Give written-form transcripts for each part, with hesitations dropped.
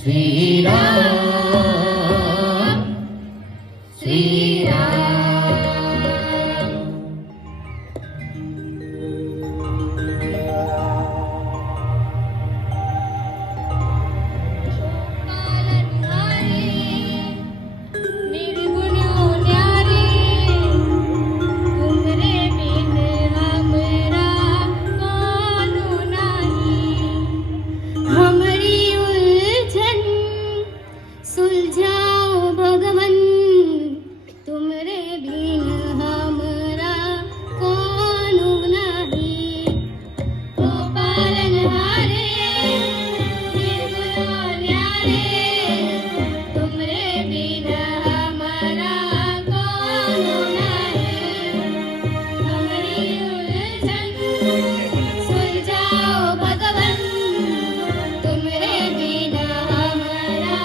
श्री राम श्री राम। सुलझाओ भगवन तुमरे बिन हमरा कौन नहीं। ओ पालनहारे निर्गुण न्यारे तुमरे बिन हमरा कौन नहीं। हमारी उलझन सुलझाओ भगवन तुमरे बिन हमरा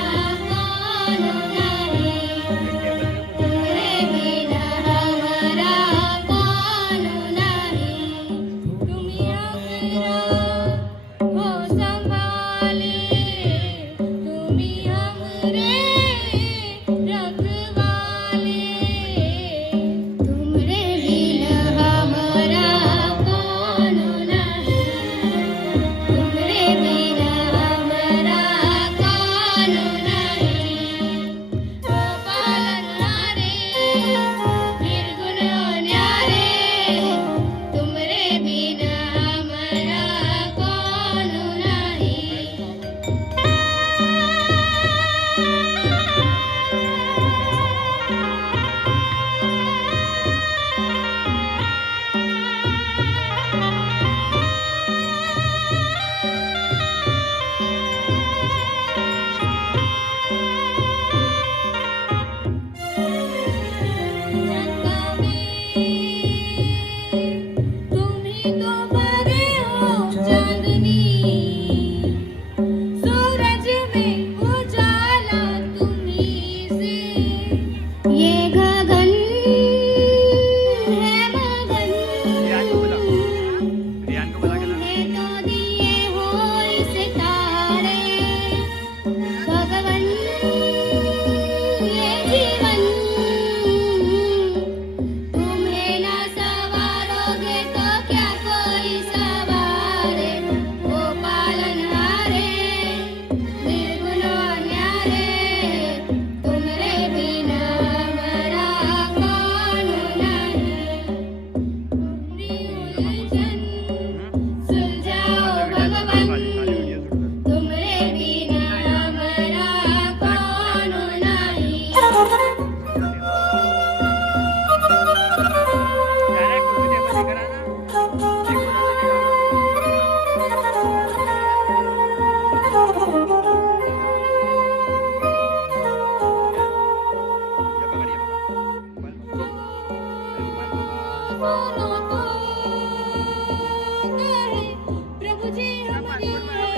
प्रभु जी हमारी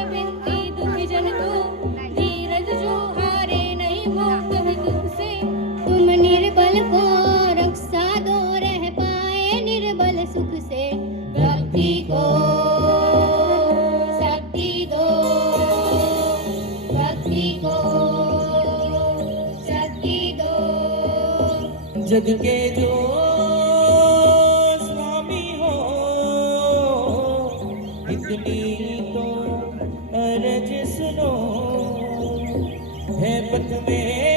विनती दुखी जन को धीरज जो हारे नहीं वो कभी तुमसे। तुम निर्बल को रक्षा दो रह पाए निर्बल सुख से। भक्ति को शक्ति दो भक्ति को शक्ति दो। जग के जो इतनी तो अर्ज सुनो है पथ में